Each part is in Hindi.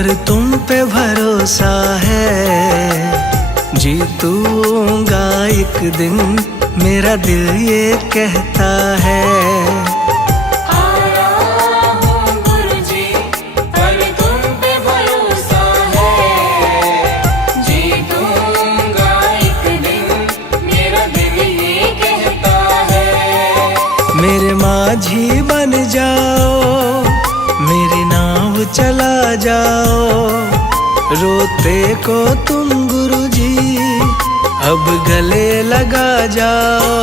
पर तुम पे भरोसा है। जीतूंगा एक दिन, मेरा दिल ये कहता है। मेरे माझी बन जाओ, मेरी नाव चला जाओ। रोते को तुम गुरुजी अब गले लगा जाओ।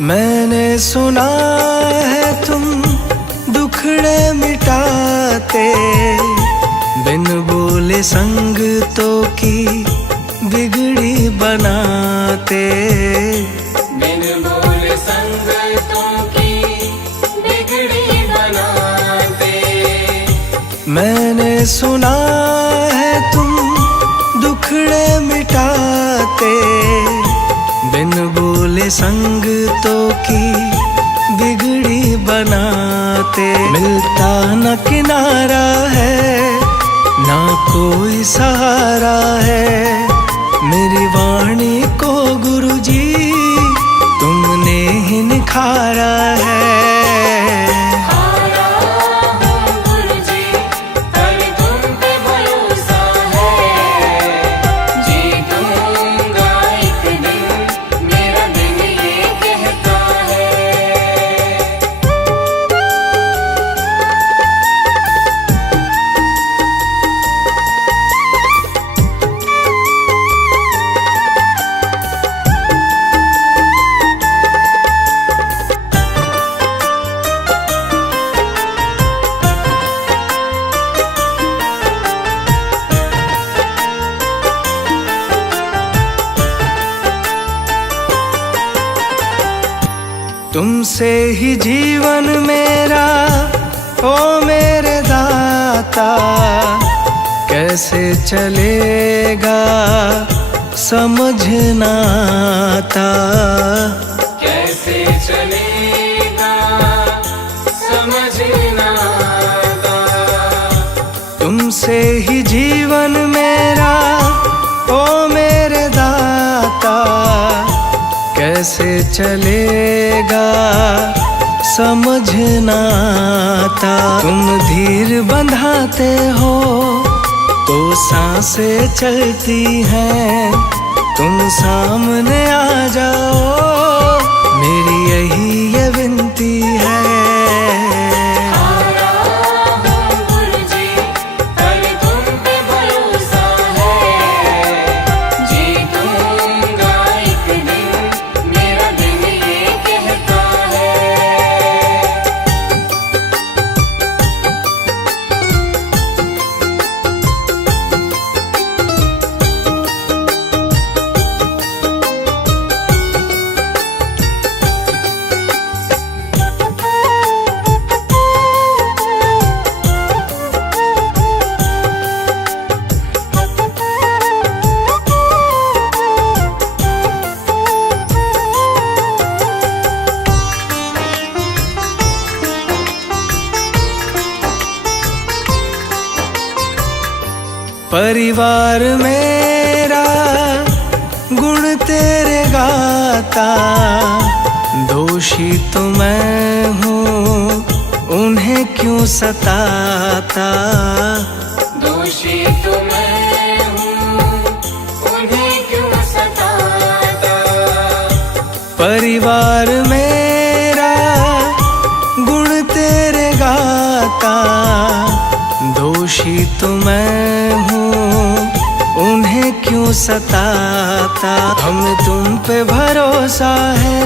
मैंने सुना है तुम दुखड़े मिटाते, बिन बोले संग तो की बिगड़ी बनाते। बिन बोले संग तो की बिगड़ी बनाते। मैंने सुना है तुम दुखड़े मिटाते, बिन बोले संग तो की बिगड़ी बनाते। मिलता न किनारा है, ना कोई सहारा है। मेरी वाणी को गुरुजी तुमने ही निखारा है। तुमसे ही जीवन मेरा, ओ मेरे दाता। कैसे चलेगा समझ ना आता। कैसे चलेगा समझ ना आता। तुमसे ही जीवन मेरा, ओ मेरे दाता। कैसे चलेगा समझ ना आता। तुम धीर बंधाते हो तो सांसें चलती हैं। तुम सामने आ जाओ, मेरी यही ये विनती है। परिवार मेरा गुण तेरे गाता। दोषी तो मैं हूँ, उन्हें क्यों सताता। दोषी तो मैं हूँ, उन्हें क्यों सताता। परिवार मेरा तो मैं हूँ, उन्हें क्यों सताता। हमें तुम पे भरोसा है,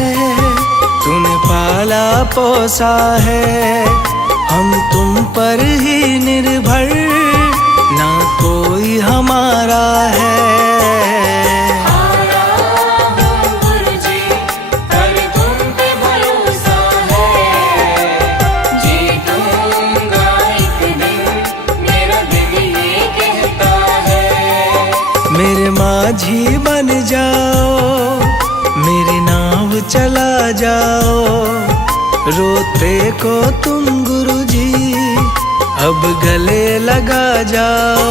तूने पाला पोसा है। हम तुम पर ही निर्भर, ना कोई हमारा है। मेरे माझी बन जाओ, मेरी नाव चला जाओ। रोते को तुम गुरुजी, अब गले लगा जाओ।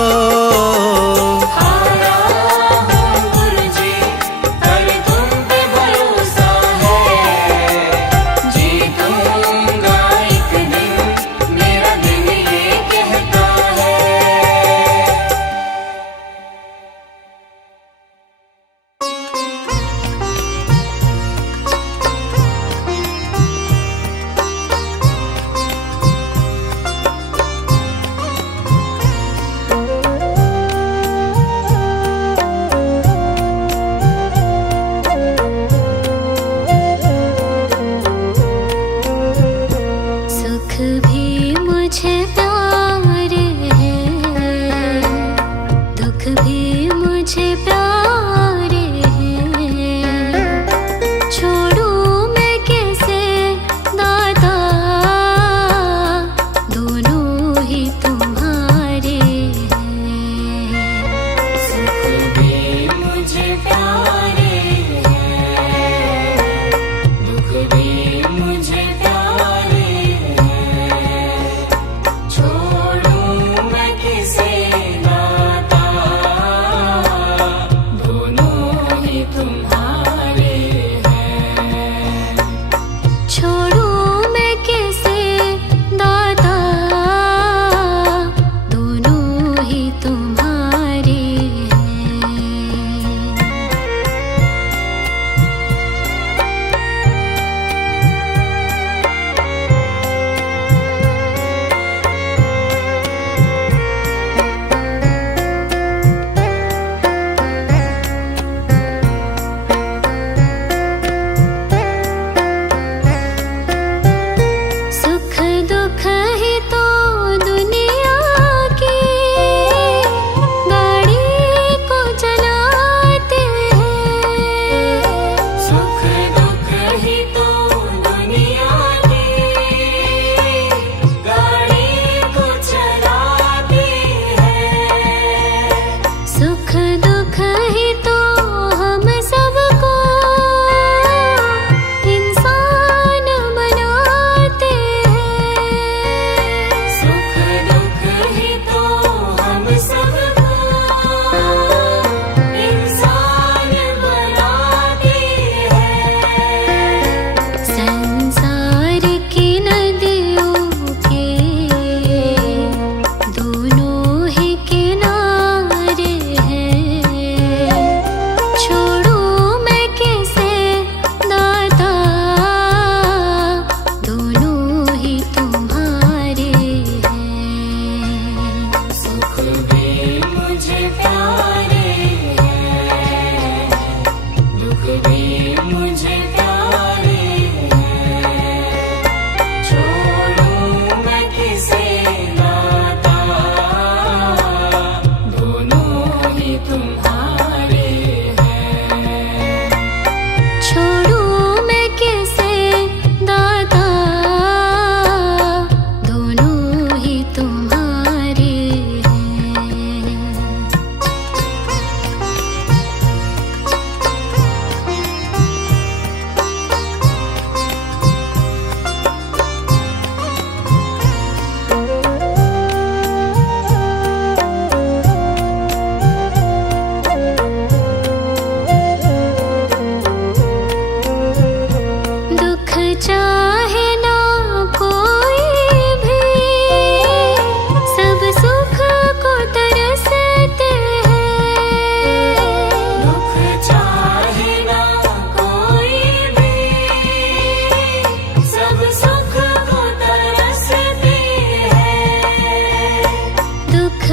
दुख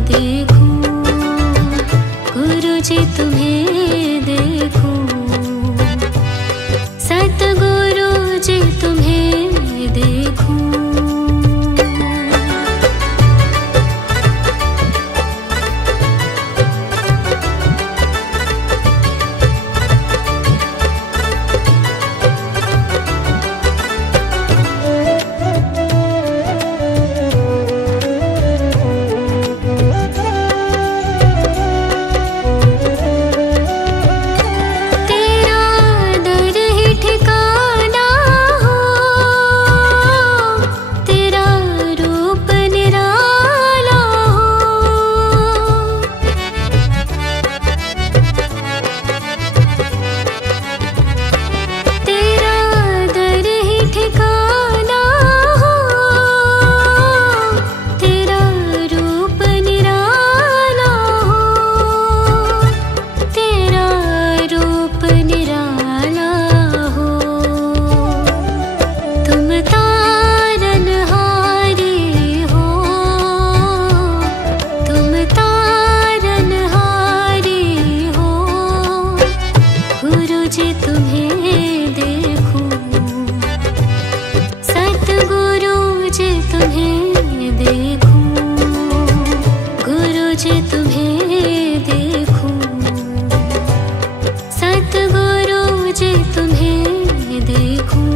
देखूं, गुरु जी तुम्हें देखूं, सतगुरु जी तुम्हें देखूं। तेरा दर ही ठिकाना हो, तेरा रूप निराला हो। तेरा दर ही ठिकाना हो, तेरा रूप निराला हो, तेरा रूप निराला हो। तुम तारनहारी हो, तुम तारनहारी हो, गुरु जी तुम्हें देखूं, सतगुरु जी तुम्हें देखूं, गुरु जी तुम्हें देखूं, सतगुरु जी तुम्हें देखूं।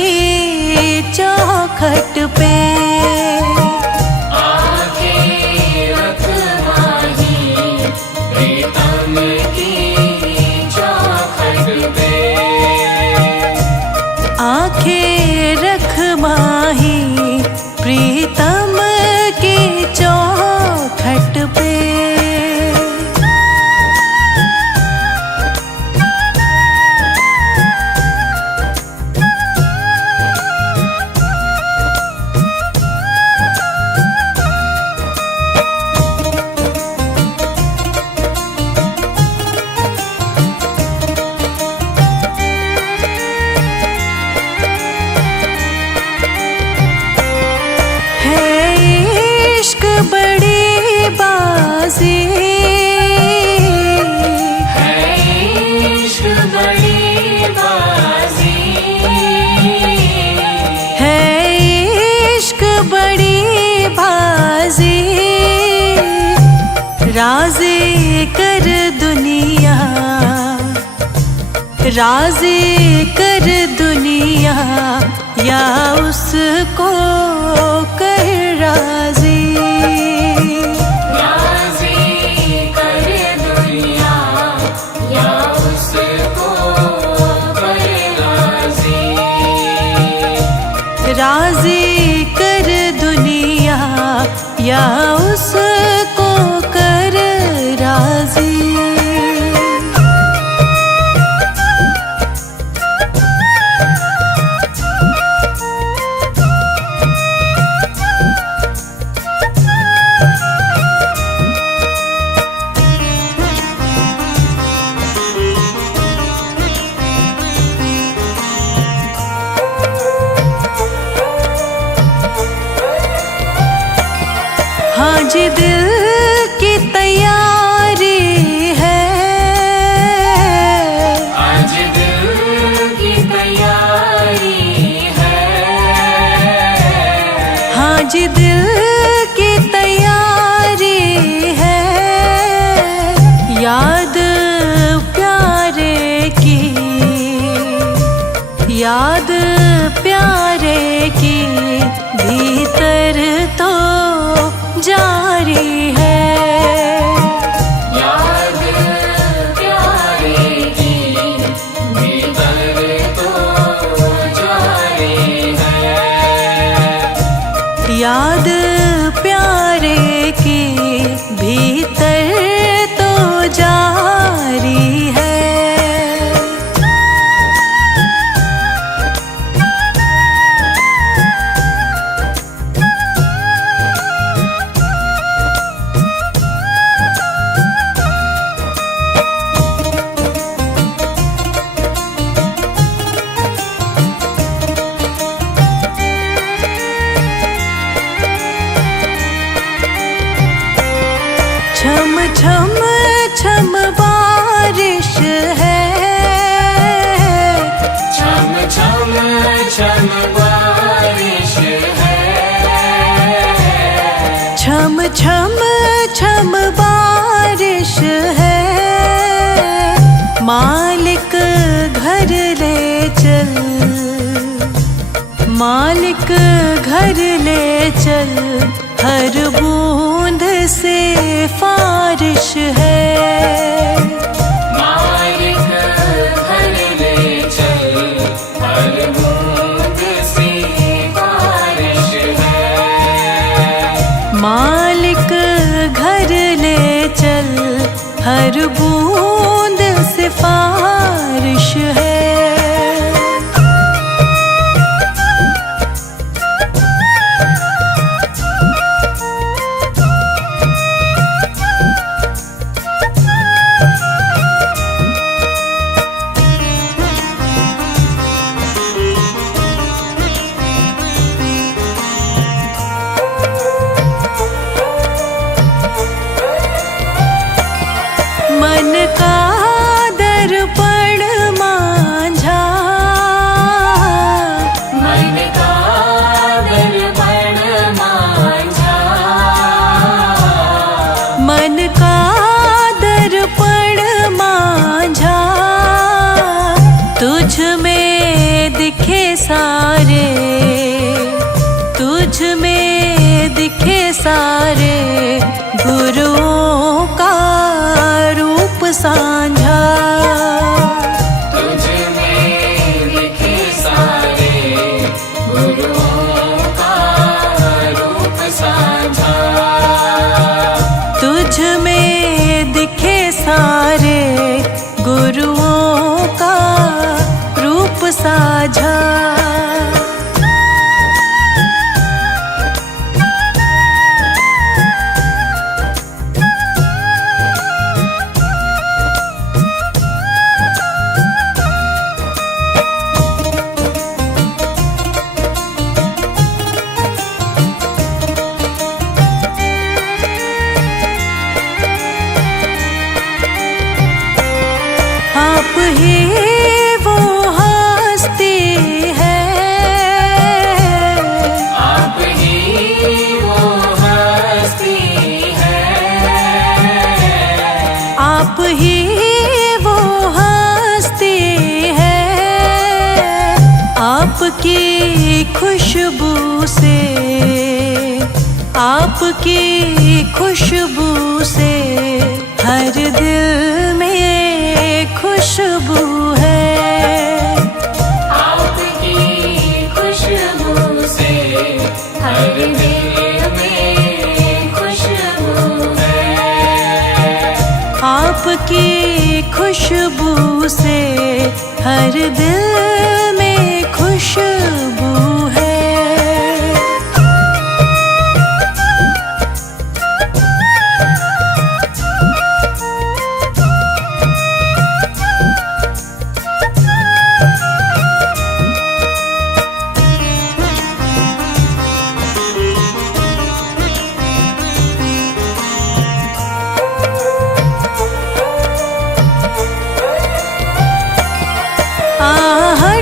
के चौखट पे। आंखें रखवाही प्रीतम की चौखट पे। आंखें रख माही प्रीतम के चौखट पे। बड़ी बाजी है इश्क बड़ी बाजी। है इश्क बड़ी बाजी। राज़ी कर दुनिया, राज़ी कर दुनिया या उसको कर राज़ी। राज़ी कर दुनिया या उसको कर राज़ी। हाँ जी दिल की तैयारी है। आज दिल की तैयारी है। हाँ जी दिल की तैयारी है। याद प्यारे की, याद प्यारे की भीतर तो जारी है। याद प्यारे की भीतर तो जारी है। याद प्यारे की भीतर तो जारी है। छम छम छम बारिश है। छम छम छम बारिश है। छम छम छम बारिश है। मालिक घर ले चल, मालिक घर ले चल। हर बूंद से फारिश है। मालिक घर ले चल। हर बूंद से बारिश है। मालिक घर ले चल। हर बूंद से फारिश है। मन सारे, तुझ में दिखे सारे गुरुओं का रूप साझा। तुझ में दिखे सारे गुरुओं का रूप साझा। तुझ में दिखे सारे गुरुओं का रूप साझा। आप ही वो हस्ती है, आप ही वो हस्ती है। आप ही वो हस्ती है। आपकी खुशबू से, आपकी खुशबू से हर दिल में खुशबू है। आपकी खुशबू से हर दिल में खुशबू है। आपकी खुशबू से हर दिल में खुशबू है। आहट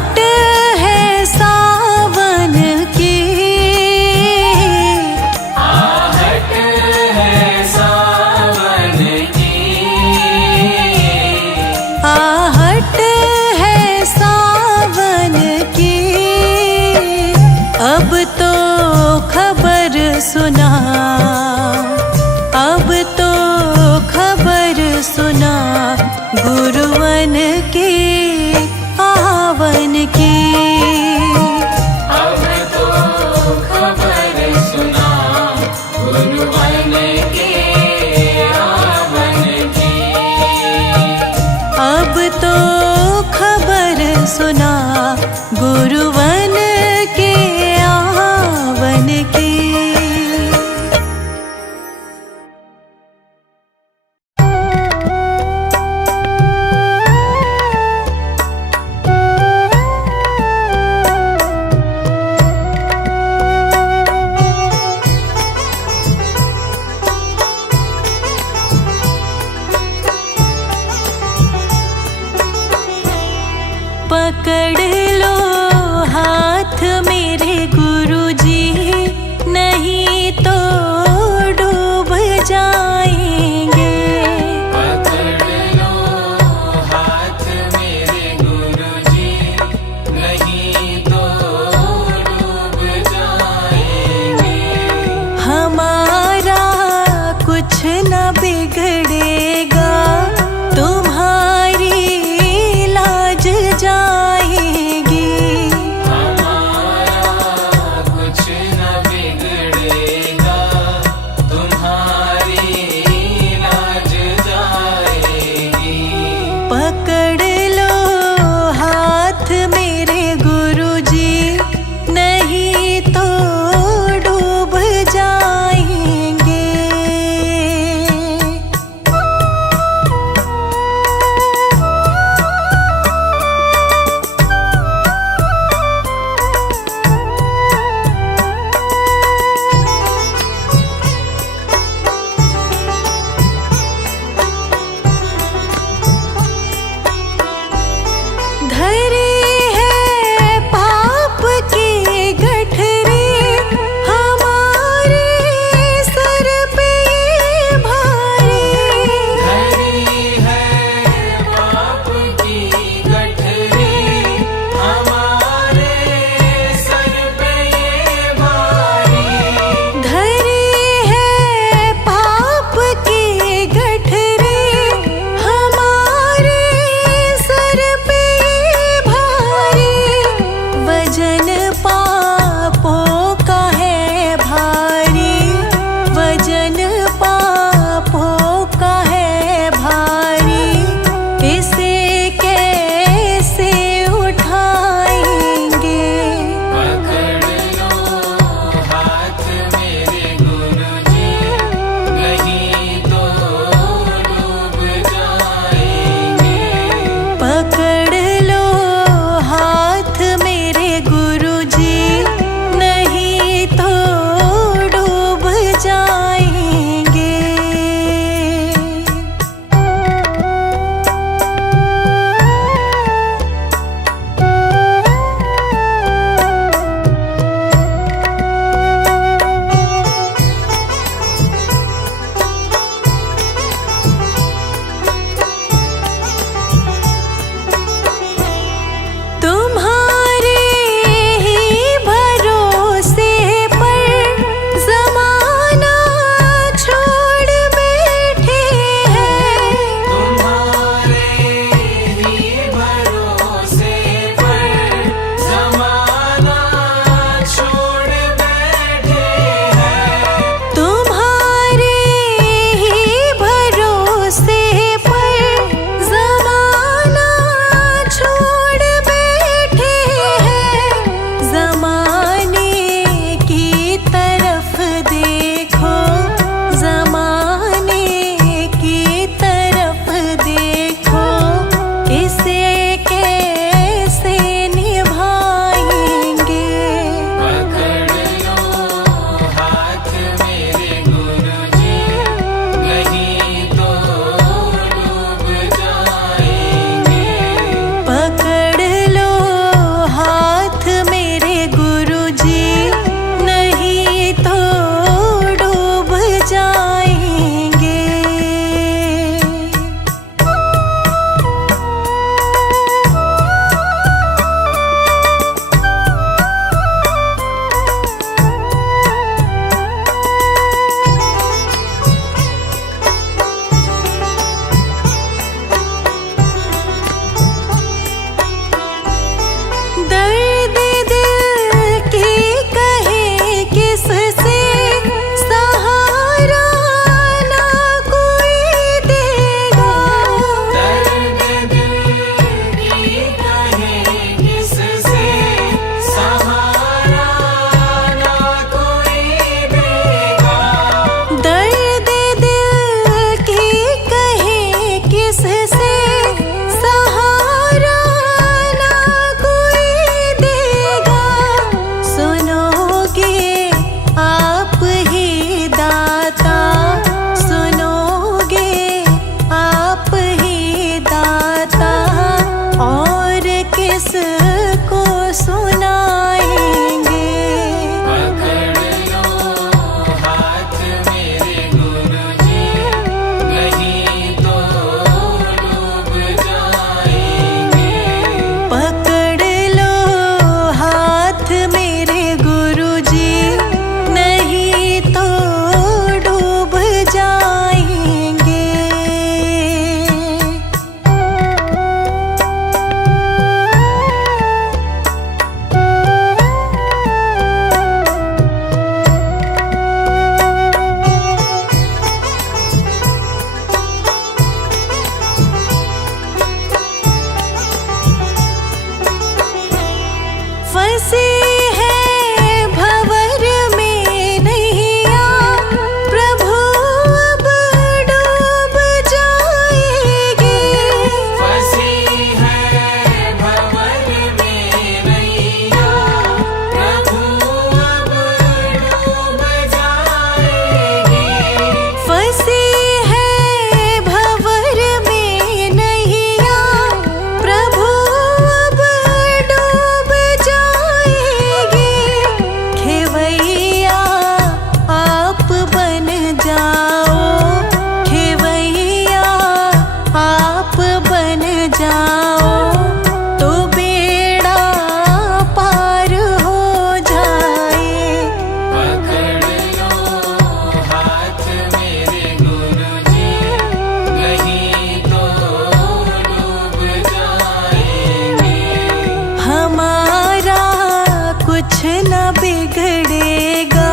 न बिगड़ेगा,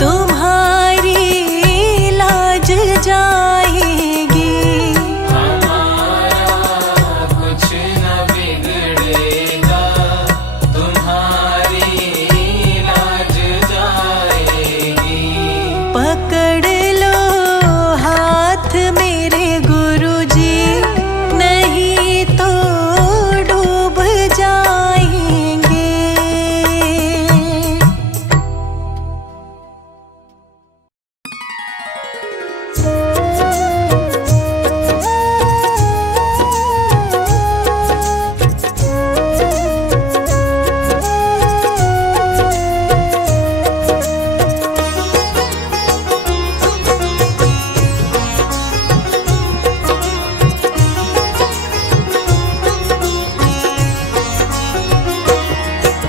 तुम्हारी लाज जाएगी। हमारा कुछ न बिगड़ेगा, तुम्हारी लाज जाएगी। पकड़ लो हाथ मेरे गुरुजी, नहीं तो डूब जाएंगे।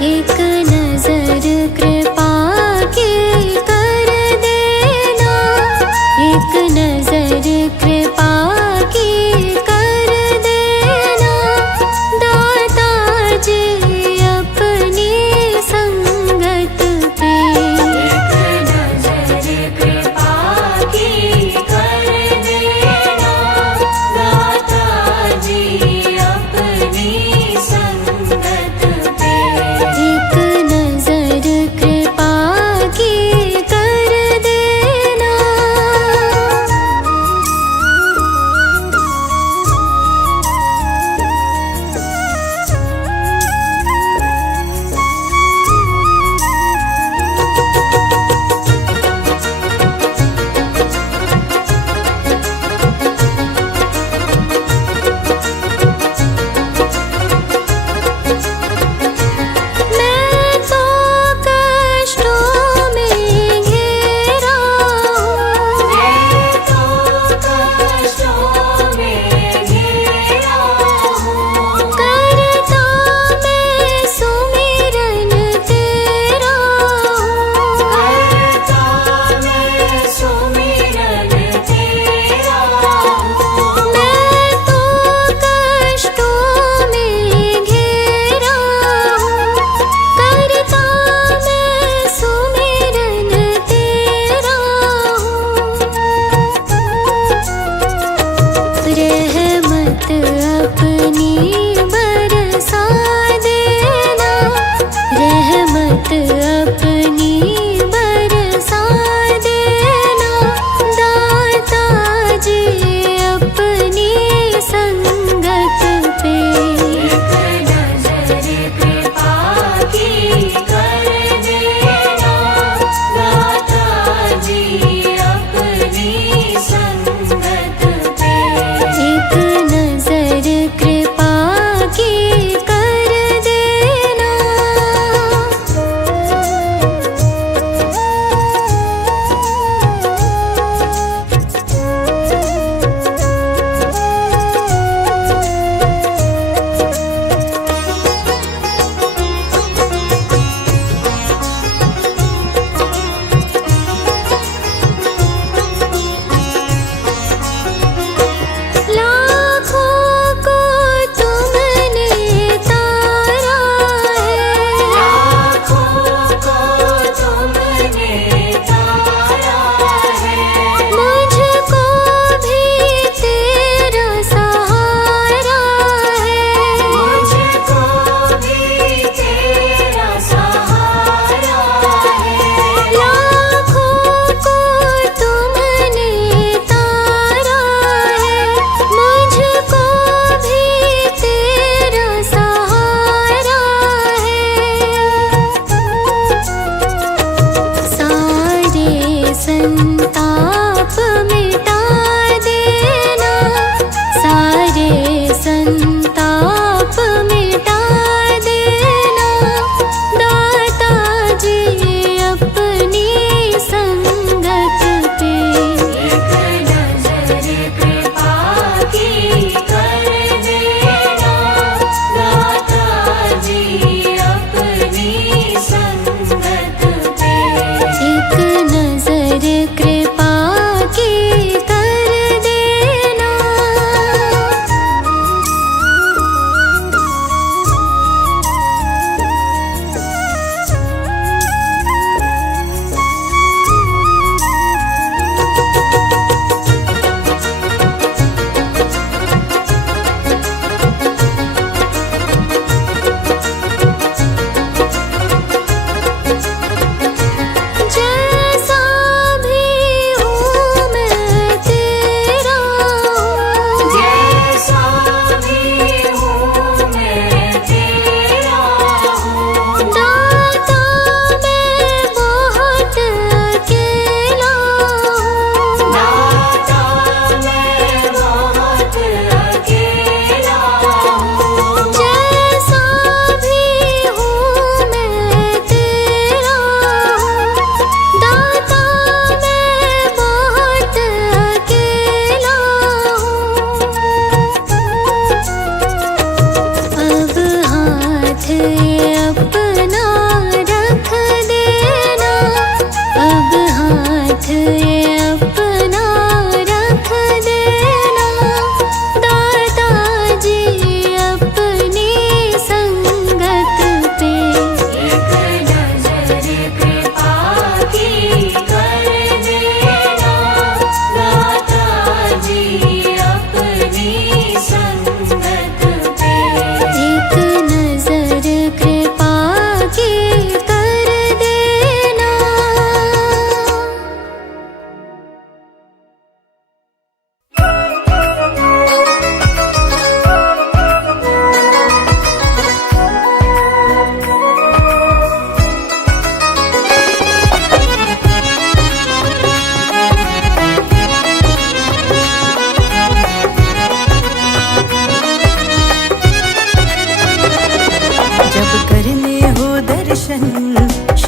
एक नजर कृपा की कर देना, एक नजर कृपा की कर देना, दाता जी अपनी संगत पे। एक नजर कृपा की कर देना, दाता जी अपनी संगत पे। एक नजर कृपा की कर देना। मैं तो कष्टों में घिरा हूँ, मैं तो कष्टों में घिरा हूँ। करता मैं सुमिरन तेरा हूँ। करता मैं सुमिरन तेरा हूँ। मैं तो कष्टों में घिरा हूँ, करता मैं सुमिरन तेरा हूँ। रहमत अपनी बरसा देना, रहमत अपनी बरसा देना, दाता जी अपनी संगत पे। एक नजर कृपा की कर देना, दाता जी अपनी संगत पे। एक नजर कृपा की कर देना।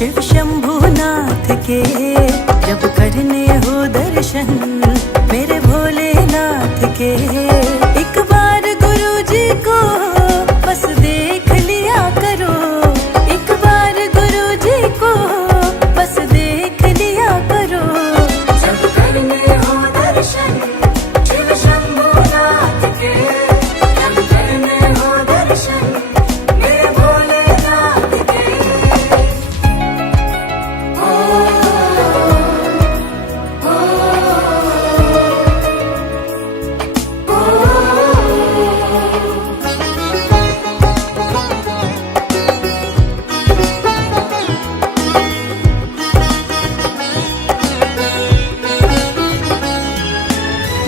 शिव शंभुनाथ के, जब करने हो दर्शन मेरे भोलेनाथ के। एक बार गुरुजी को बस देख लिया करो, एक बार गुरुजी को बस देख लिया करो। जब करने हो दर्शन शिव शंभुनाथ के, जब करने हो दर्शन मेरे भोलेनाथ के।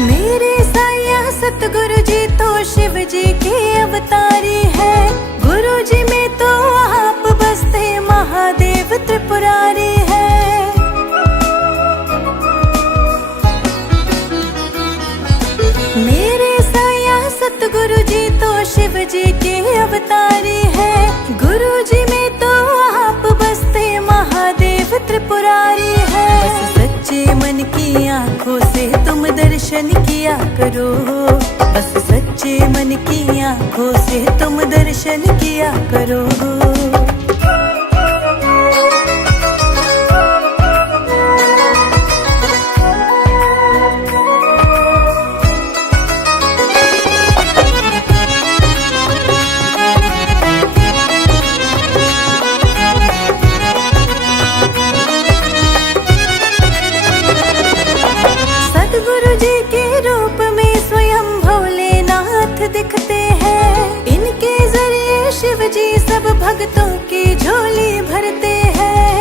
मेरे साया सतगुरु जी तो शिव जी के अवतारी है। गुरु जी में तो आप बसते महादेव त्रिपुरारी है। मेरे साया सतगुरु जी तो शिव जी के अवतारी है। गुरु जी में तो आप बसते महादेव त्रिपुरारी है। बस सच्चे मन की आंखों से तुम दर्शन किया करो, बस सच्चे मन की आंखों से तुम दर्शन किया करो। सतगुरु जी के रूप में स्वयं भोलेनाथ दिखते हैं। इनके जरिए शिव जी सब भक्तों की झोली भरते हैं।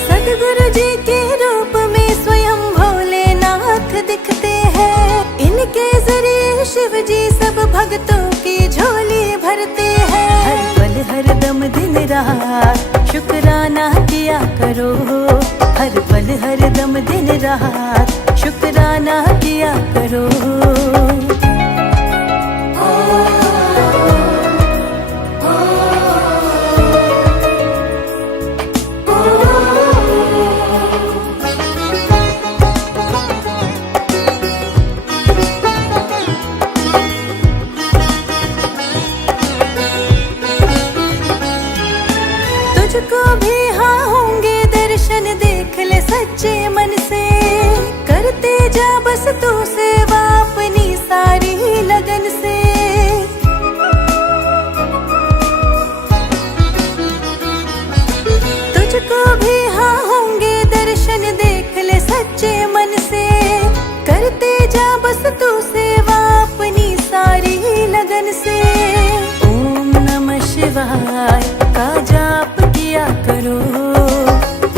सतगुरु जी के रूप में स्वयं भोलेनाथ दिखते हैं। इनके जरिए शिव जी सब भक्तों की झोली भरते हैं। हर पल हर दम दिन रात शुक्राना किया करो, हर पल हर दम दिन रात शुक्राना किया करो। तुझको भी हाँ होंगे दर्शन, देख ले सच्चे मन से। करते जा बस तू सेवा अपनी सारी लगन से। तुझको भी हाँ होंगे दर्शन, देख ले सच्चे मन से। करते जा बस तू सेवा अपनी सारी लगन से। ओम नमः शिवाय का जाप किया करो,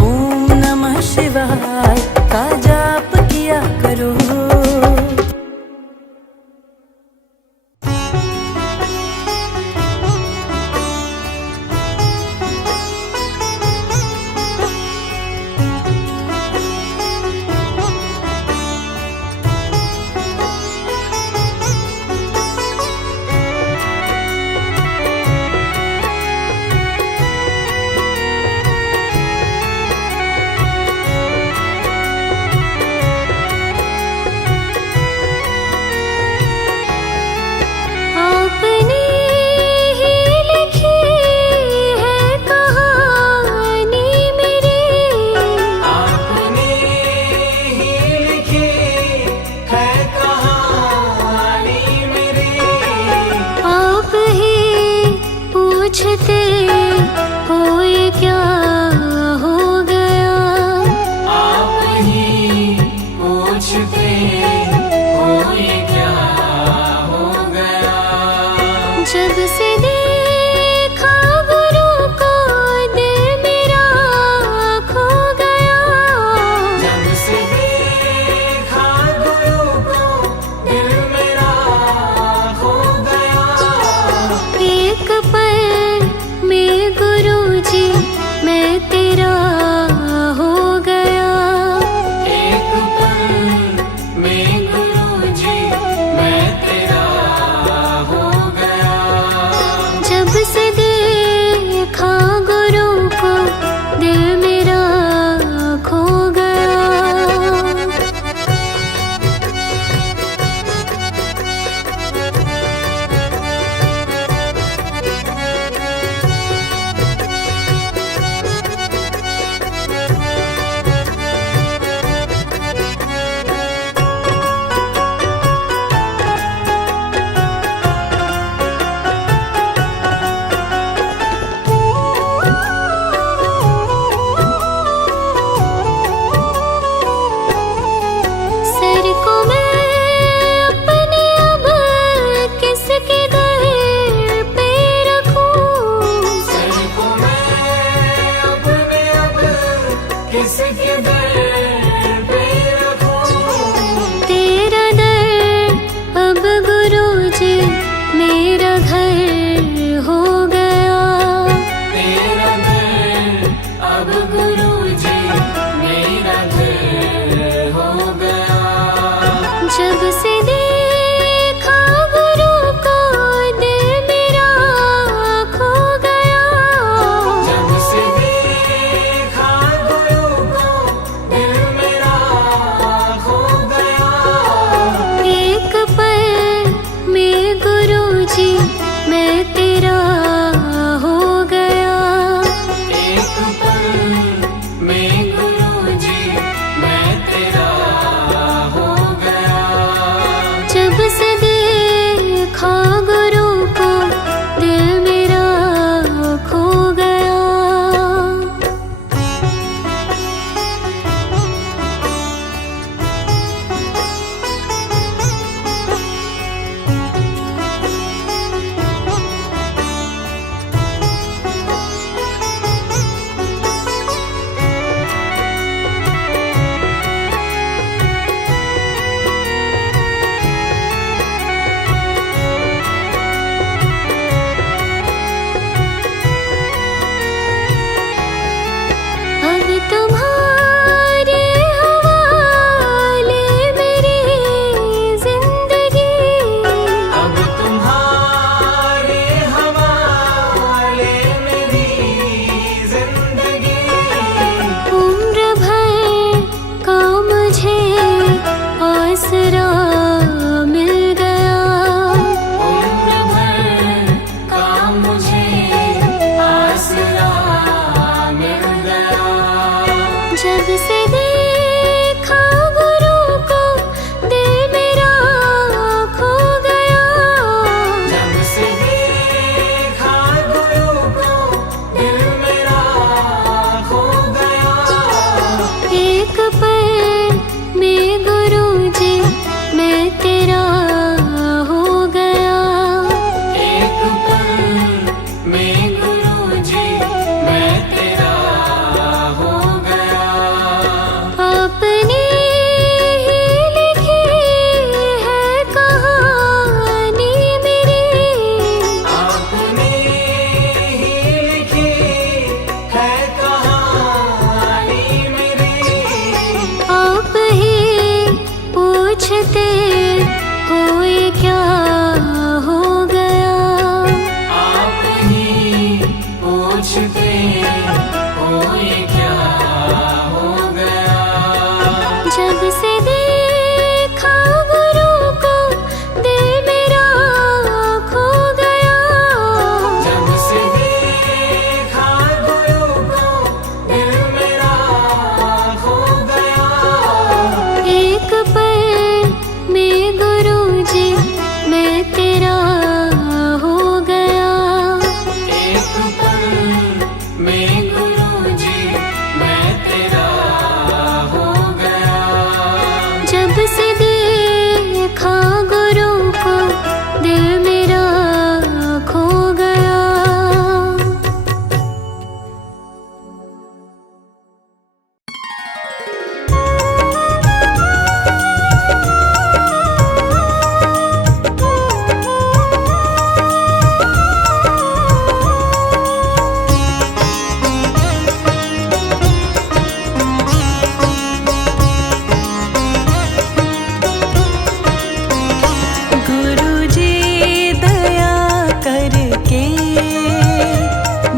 ओम नमः शिवाय का जाप किया करो।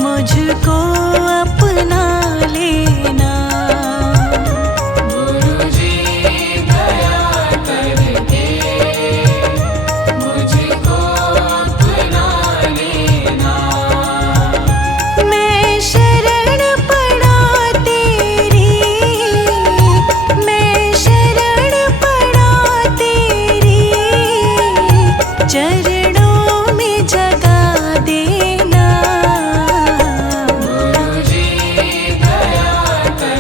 मुझको अपना लेना। गुरुजी दया करके मुझको अपना लेना। मैं शरण पड़ा तेरी, मैं शरण पड़ा तेरी, चरणों में जगा देना। गुरुजी दया करके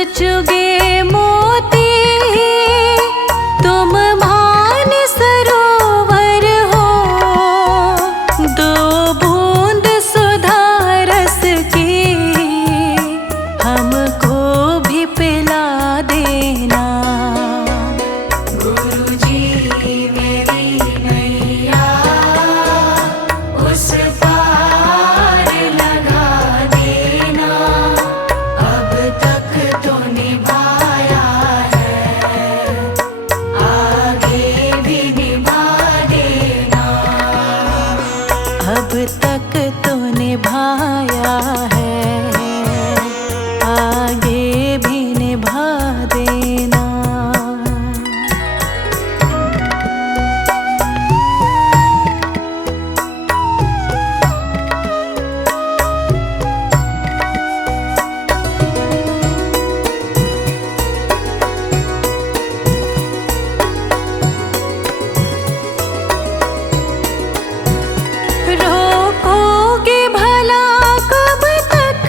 चुगे मोती तुम मान सरोवर हो, दो बूंद सुधा रस की हमको भी पिला देना। गुरुजी मेरी नैया उस पार लगा देना, अब तक तो निभाया है, आगे भी निभा देना। अब तक तो निभाया है, आगे भी निभा देना। रोकोगे भला कब तक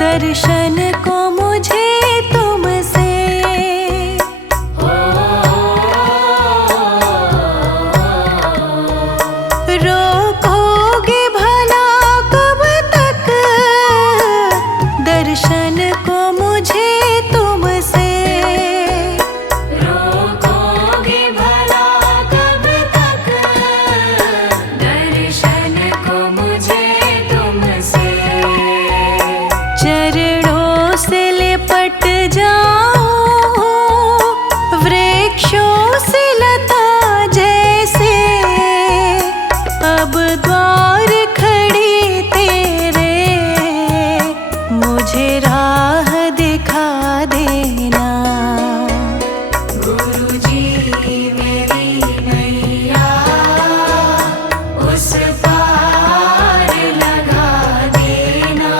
दर्शन को मुझे तुमसे, रोकोगे भला कब तक दर्शन को मुझे तुमसे। रोकोगे भला कब तक दर्शन को मुझे तुमसे। चरणों से लिपट जाओ वृक्षों से लता जैसे, अब द्वार खड़ी तेरे मुझे राह दिखा देना। गुरुजी मेरी नैया उस पार लगा देना,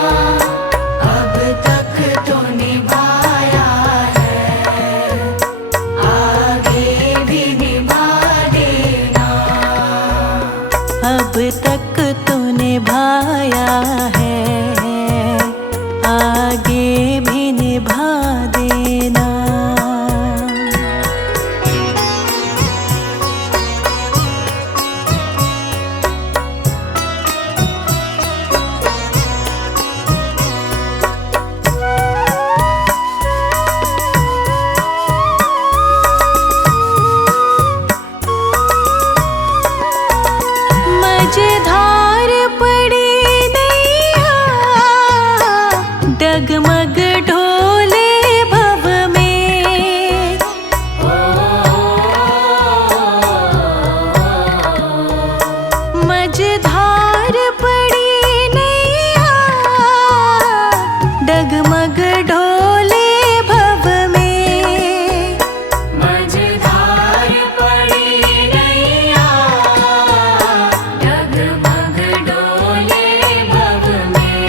अब तक तो निभाया है, आगे भी निभा देना। अब तक तो निभाया है, आगे भी निभा देना। मझधार पड़ी नैया डगमग ढोले भव में, मझधार पड़ी नैया डगमग ढोले भव में। मझधार पड़ी नैया डगमग डोले भव में।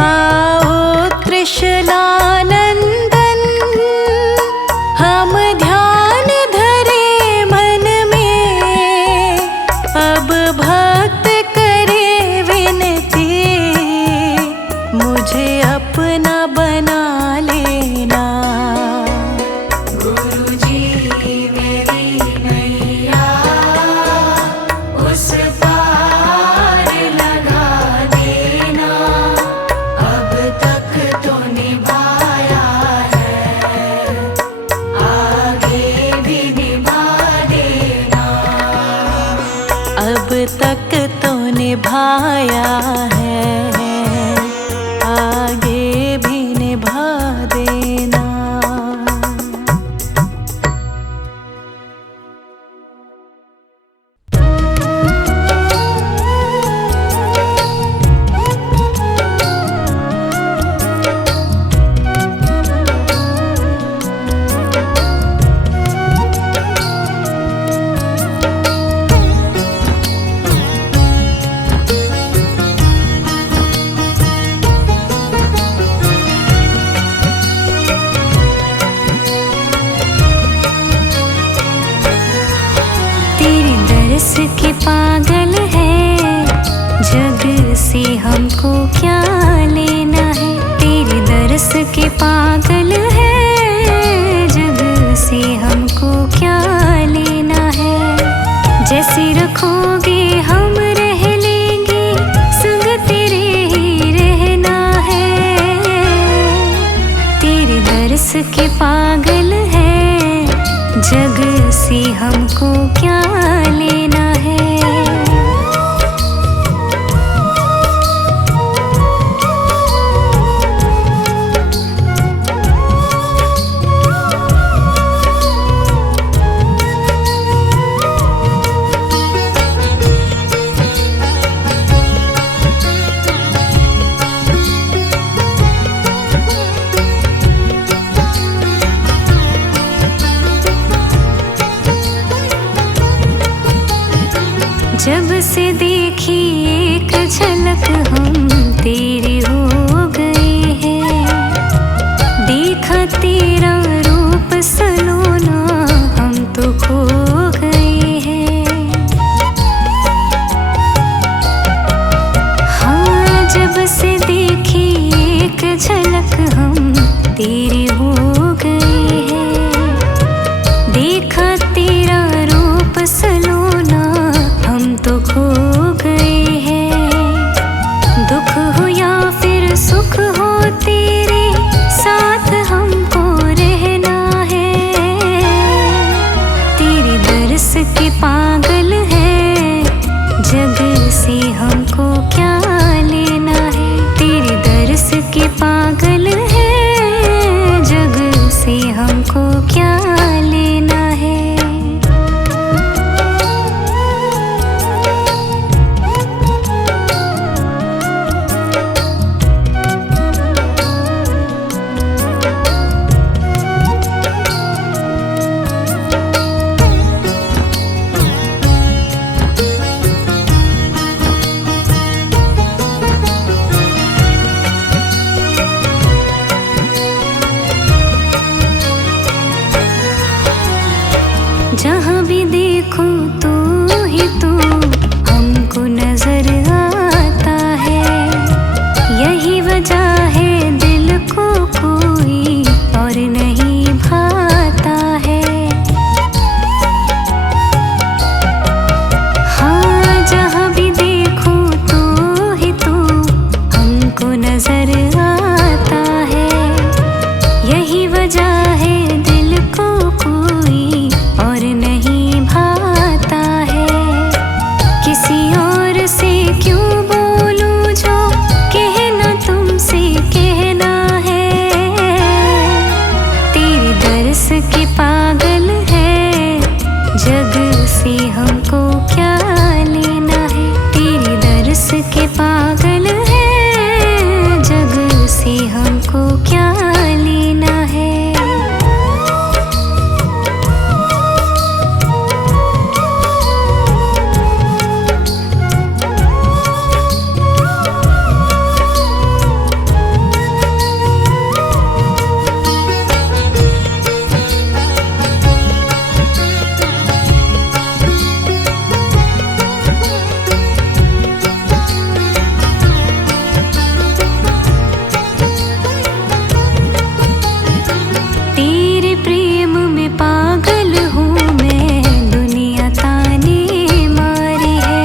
आओ त्रिशलानंदन हम ध्यान धरे मन में, अब भक्त करे विनती मुझे अपना बना लेना। गुरुजी मेरी नैया उस पार लगा देना, अब तक तो निभा के पागल है, जग से हमको क्या लेना है। जैसे रखोगे हम रह लेंगे, संग तेरे ही रहना है। तेरे दर्श के पागल है, जग से हमको क्या लेना है। जब से देखी एक झलक हम तेरे हो गए हैं। देखा तेरा रूप सलोना हम तो खो गए हैं। हाँ, जब से देखी एक झलक हम तेरे हो गए हैं। देखा तेरा रूप सलोना हम तो खो गए हैं। दुख हो या फिर सुख हो, तेरे साथ हमको रहना है। तेरे दर्श के पागल है, जग से हमको क्या लेना है। तेरे दर्श के पागल है, जग से हमको क्या लेना है। जहाँ भी देखो तू ही तू हमको नजर आता है। यही वजह है दिल को कोई और नहीं भाता है। हाँ, जहाँ भी देखो तू ही तू हमको नजर आता है। यही वजह है दिल को कोई और नहीं भाता है। किसी और से क्यों बोलूं, जो कहना तुमसे कहना है। तेरे दर्श के पागल है, जग से हमको क्या लेना है। तेरे दर्श के पागल है, जग से हमको क्या लेना है। तेरे प्रेम में पागल हूँ मैं, दुनिया ताने मारी है।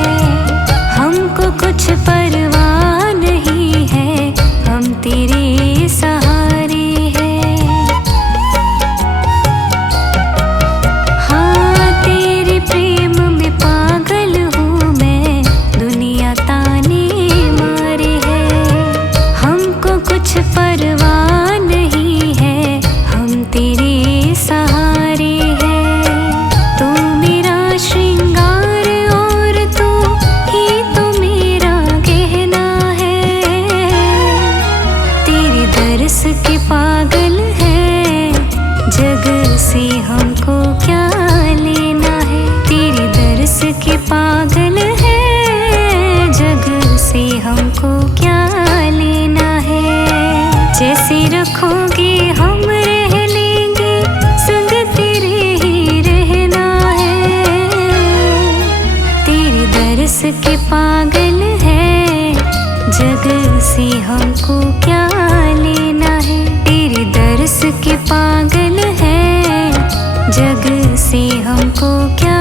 हमको कुछ परवाह नहीं है, हम तेरे सहारे हैं। हाँ, तेरे प्रेम में पागल हूँ मैं, दुनिया ताने मारी है। हमको कुछ परवाह नहीं है, हम तेरे सहारे हैं। तू मेरा श्रृंगार और तू ही तो मेरा गहना है। तेरे दर्श के पागल है, जग से हमको क्या लेना है। तेरे दर्श के पागल है, जग से हमको क्या लेना है। जैसे रखोगे हम रह लेंगे, संग तेरे ही रहना है। तेरे दर्श के पागल है, जग से हमको क्या लेना है। से हमको क्या